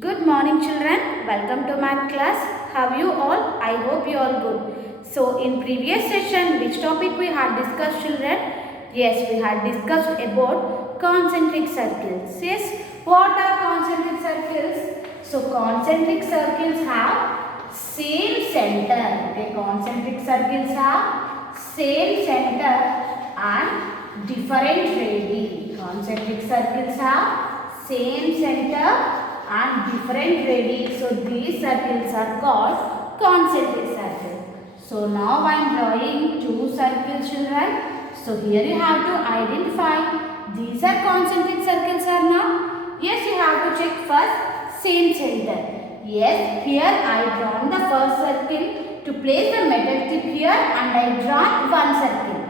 Good morning children, welcome to math class. How you all? I hope you all good. So in previous session, which topic we had discussed children? Yes, we had discussed about concentric circles. Yes, what are concentric circles? So concentric circles have same center. Okay, concentric circles have same center and different radii. Concentric circles have same center and different radii. So these circles are called concentric circles. So now I am drawing two circles children. So here you have to identify these are concentric circles or not. Yes, you have to check first same center. Yes, here I drawn the first circle to place the metal tip here and I drawn one circle.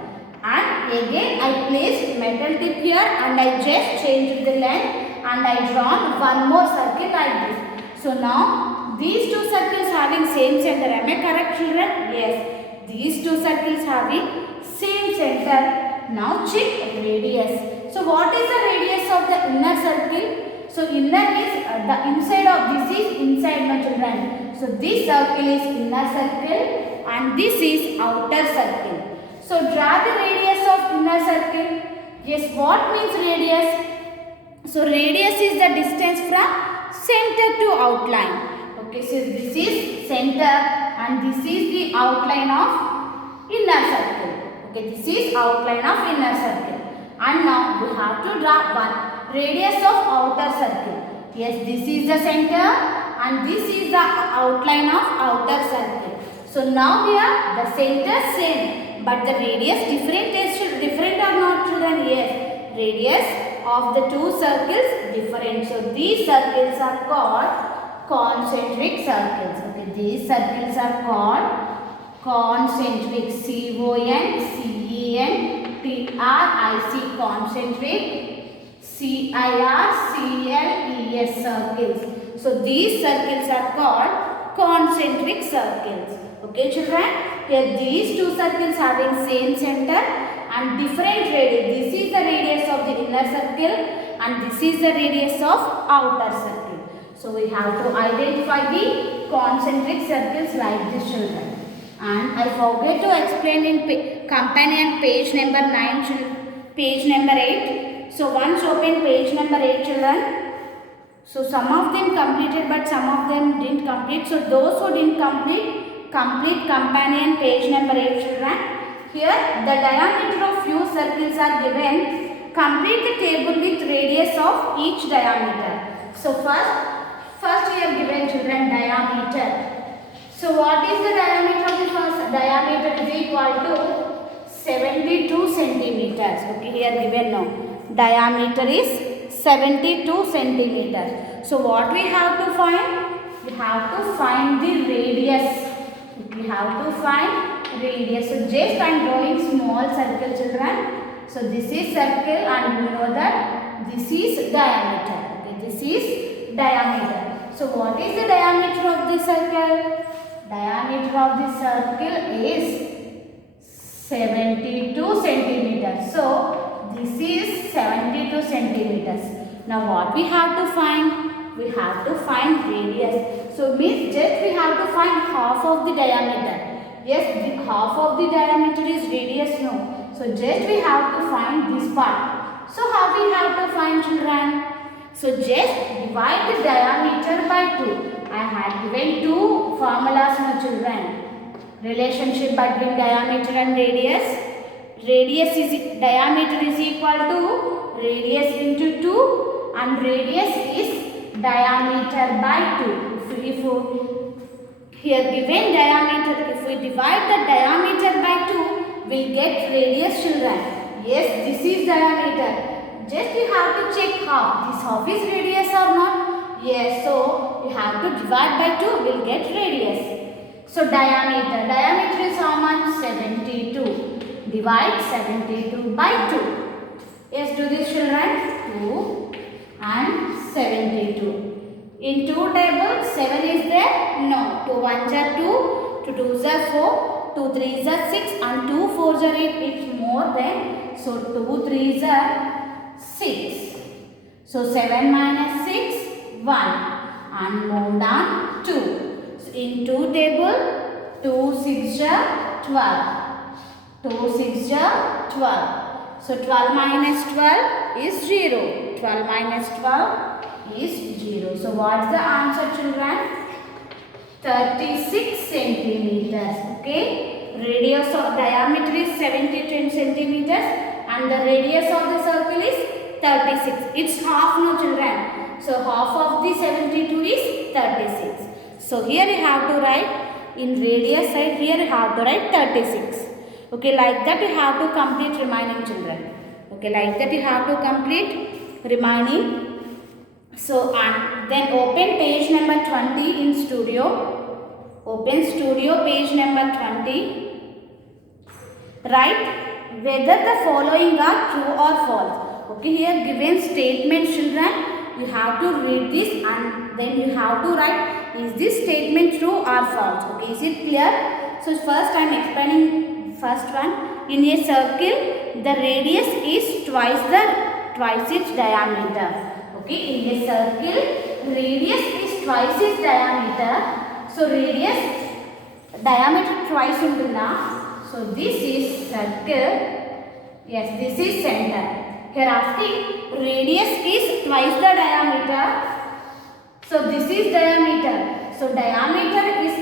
And again I placed metal tip here and I just changed the length and I drawn one more circle like this. So now these two circles having same center. Am I correct children? Yes. These two circles having same center. Now check radius. So what is the radius of the inner circle? So inner is the inside of this is inside my children. So this circle is inner circle and this is outer circle. So draw the radius of inner circle. Yes, what means radius? So radius is the distance from center to outline. Okay, so this is center and this is the outline of inner circle. Okay, this is outline of inner circle. And now we have to draw one radius of outer circle. Yes, this is the center and this is the outline of outer circle. So now here the center same but the radius different or not children? Yes, radius of the two circles different. So these circles are called concentric circles. Okay, these circles are called concentric. C-O-N-C-E-N-T-R-I-C concentric. C-I-R-C-L-E-S circles. So these circles are called concentric circles. Okay children, here these two circles having same center and different radius. This is the radius of the inner circle and this is the radius of outer circle. So we have to identify the concentric circles like this children. And I forget to explain in companion page number 9, page number 8. So once open page number 8 children. So some of them completed but some of them didn't complete. So those who didn't complete companion page number 8 children. Here the diameter of few circles are given. Complete the table with radius of each diameter. So first we are given children diameter. So what is the diameter of the first? Diameter is equal to 72 centimeters. Okay, here given now. Diameter is 72 centimeters. So what we have to find? We have to find the radius. We have to find radius. So just I am drawing small circle children. So this is circle and we know that this is diameter. Okay, this is diameter. So what is the diameter of the circle? Diameter of the circle is 72 centimeters. So this is 72 centimeters. Now what we have to find? We have to find radius. So means just we have to find half of the diameter. Yes, the half of the diameter is radius, no. So just we have to find this part. So how we have to find children? So just divide the diameter by 2. I had given two formulas my children. Relationship between diameter and radius. Diameter is equal to radius into 2 and radius is diameter by 2. If here given diameter, if we divide the diameter by 2, we will get radius children. Yes, this is diameter. Just we have to check half. This half is radius or not? Yes, so we have to divide by 2, we will get radius. So diameter is how much? 72. Divide 72 by 2. Yes, do this children. 2 and 72. In 2 tables, 7 is there? No. 2 1s are 2, 2 2s are 4, 2 3s are 6 and 2 4s are 8. It's more than. So 2 3s are 6. So 7 minus 6, 1. and move down 2. So in 2 table, 2 6 are 12. 2 6 are 12. So 12 minus 12 is 0. 12 minus 12 is 0. So what's the answer, children? 36 centimeters. Okay. Radius of diameter is 70 centimeters and the radius of the circle is 36. It's half, no, children. So half of the 72 is 36. So here you have to write in radius side, here you have to write 36. Okay, like that you have to complete remaining, children. Okay, like that you have to complete remaining. So and then open page number 20 in studio. Open studio page number 20. Write whether the following are true or false. Okay, here given statement, children. You have to read this and then you have to write, is this statement true or false? Okay, is it clear? So first I am explaining first one. In a circle, the radius is twice its diameter. Okay, in a circle, radius is twice its diameter. So radius diameter twice untunda. So this is circle. Yes, this is center. Here asking radius is twice the diameter. So this is diameter. So diameter is,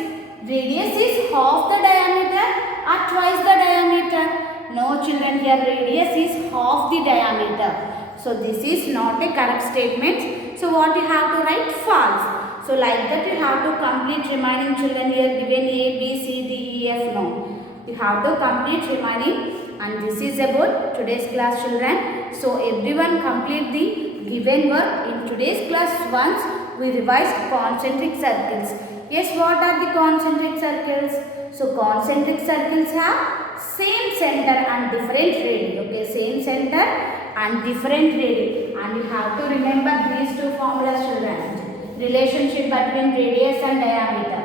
radius is half the diameter or twice the diameter? No, children, here radius is half the diameter. So this is not a correct statement. So what you have to write? False. So like that you have to complete remaining, children. Here given A, B, C, D, E, F. No. You have to complete remaining, and this is about today's class, children. So everyone complete the given work in today's class. Once we revised concentric circles. Yes, what are the concentric circles? So concentric circles have same center and different radii. Okay, same center and different radii. And you have to remember these two formulas, children. Relationship between radius and diameter.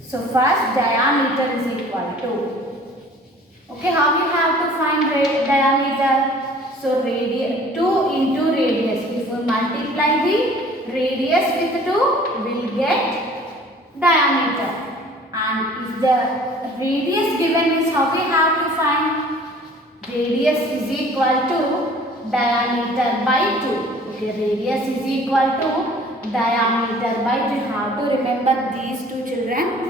So first diameter is equal to, okay, how you have to find diameter? So 2 into radius. If we multiply the radius with 2, we will get diameter. And if the radius given is, how we have to find? Radius is equal to diameter by 2. Okay, radius is equal to diameter by 2. You have to remember these two, children.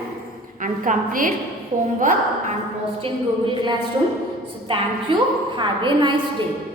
And complete homework and post in Google Classroom. So thank you. Have a nice day.